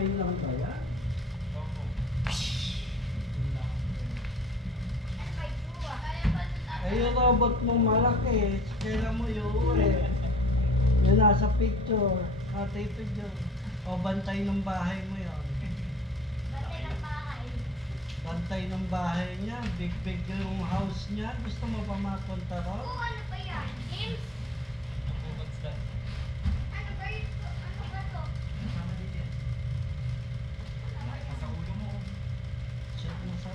Okay lang ba yan? Opo. Eh, yung robot mo malaki, kailan mo iuwi? Yan nasa picture, nakatipid yun. O bantay ng bahay mo yun. Bantay ng bahay. Bantay ng bahay niya, big yung house niya. Gusto mo pa mapunta ron? Oo, ano ba yan? Games? What's that? Ano ba yun? Ano ba to? Kasama din yan. Sa ulo mo. Check mo sa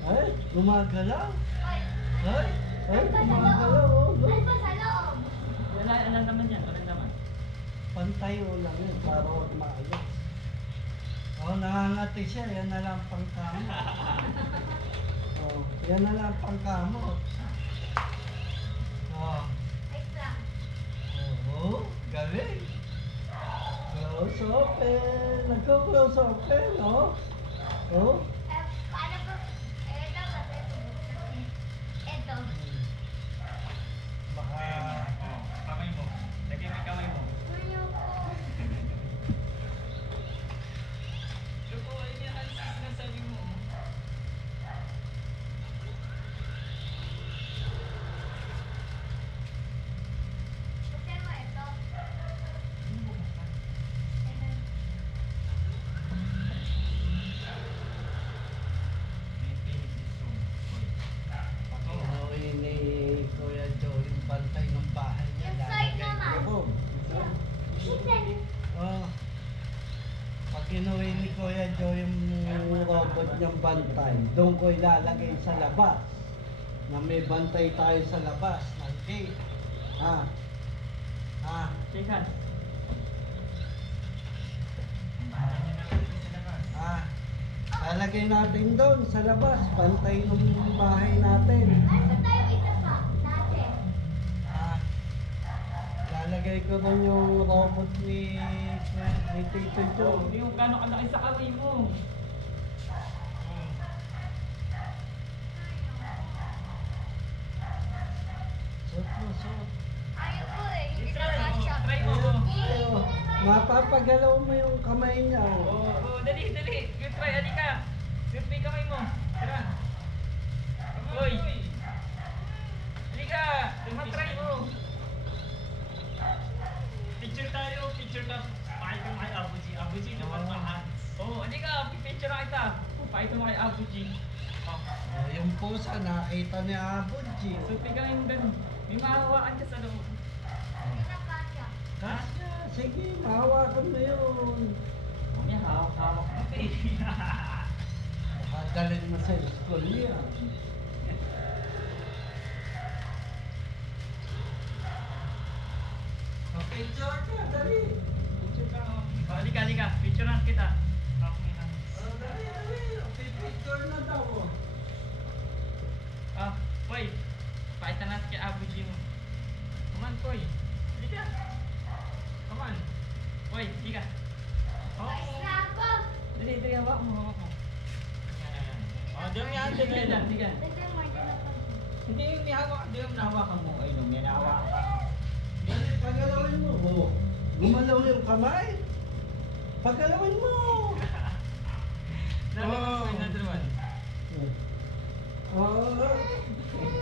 ay, gumagalaw. Oy, Ay, gumagalaw. Oh. ano ba sa loob? Alam naman yan, alam naman. Pantay o lang yun, para huwag maalas. Oh, nangangati siya, yan na lang pangkamo. Oh, yan na lang pangkamo. Oh, Wait lang. oh, galing. Close open. Nagko-close open, oh. Oh. Paano ba? Ito kasi ito. Baka, Oh, kamay mo. Lagyan mo yung kamay mo. Ayaw ko. Lupo, ayun yan ang sinasabi mo. Buksan mo ito. Ano mo buksan? Ito. Maintain this room. inuwi ni Kuya Joe yung bantay ng bahay niya. Yung side lalagay naman. ko. Listen. Oh. Pag inuwi ni Kuya Joe yung robot niyang bantay, doon ko ilalagay sa labas. Na may bantay tayo sa labas ng gate. Ha? Ha? Shake hands. Sa labas. Ha? Lalagay natin doon sa labas, bantay ng bahay natin. Ano tayo isa pa? Natin. Ha? Lalagay ko doon yung robot ni Tito Joe. Hindi mo gano'ng kalaki sa kamay mo. Suot mo, suot. Ayaw ko eh. Hindi Try na mo. siya. Try mo. Ayo, mapapagalaw mo yung kamay niya. Oh, oh, dali, dali. Good try, halika. Good may kamay mo. Tara. Hoy. Halika. Tumatry mo. Picture tayo, picture ka. Pakita mo kay Abuji. Abuji naman Oh. mahal. Oh, halika. Picture na kita. Pakita mo kay Abuji. Oh. Oh, yung pusa, nakita ni Abon, G. So, tingnan mo ganun. May mahawaan ka sa loob. Hindi na pa siya. Kasya, sige, mahawakan mo yun. May hawak-hawak ka pa eh. Dalhin mo sa school yan. Okay, George, dali. Picture ka. Oh, halika, halika. Picturean kita. Okay na. Oh, dali, dali. Okay, picture na daw. Oh. Ah, Poy. Pakita natin kay Abuji mo. Come on, Poy. Halika. Come on. Poy, halika. Guys na ako. Dali, dali. Hawak mo, hawak mo. Oh, doon yan. Doon yan. Halika. Lagyan mo, ito na pa. Hindi yung nihawak. Doon yung nahawakan mo. Ay, nung may nahawakan ka. Dali, pagalawin mo. Oh. Gumalaw yung kamay. Pagalawin mo. Another one, another one. Oh,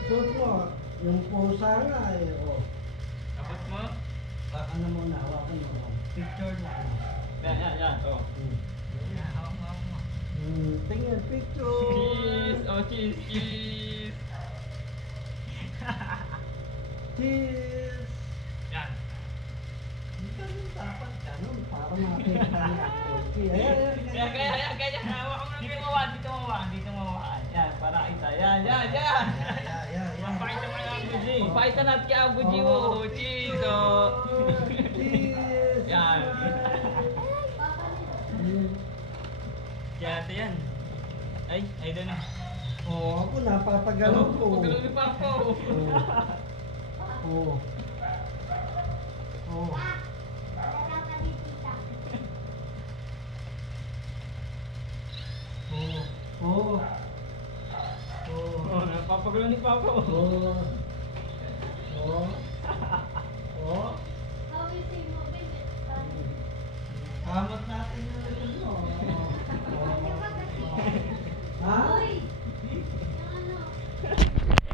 suot mo. Yung pusa nga eh. Oh. Abot mo. Baka na muna, hawakan mo. Picture na. Yan, yan, yan. Oh. Hmm. Yan, hawak mo, hawak mo. Tingnan, picture. Cheese! Oh, cheese! Cheese! Cheers. Yan. Hindi ka rin dapat ganun para makita niya. Okay, ayan, Kaya, kaya, kaya. Hawak mo. Dito mawa, dito mawa. Dito mawa. Yan, para kita. Yan, yan, yan. Pakita mo kay Abuji. Pakita natin kay Abuji mo. Cheese! Oh. Cheers. Yan. Hmm. Kaya ito yan. Ay, ay doon na. Oh, ako napapagalaw ko. Pagalaw pa ako. Oh. Oh. Wala ka din, tita. Oh. Oh. Oh. Oh, napapagalaw ni Papa. Oh.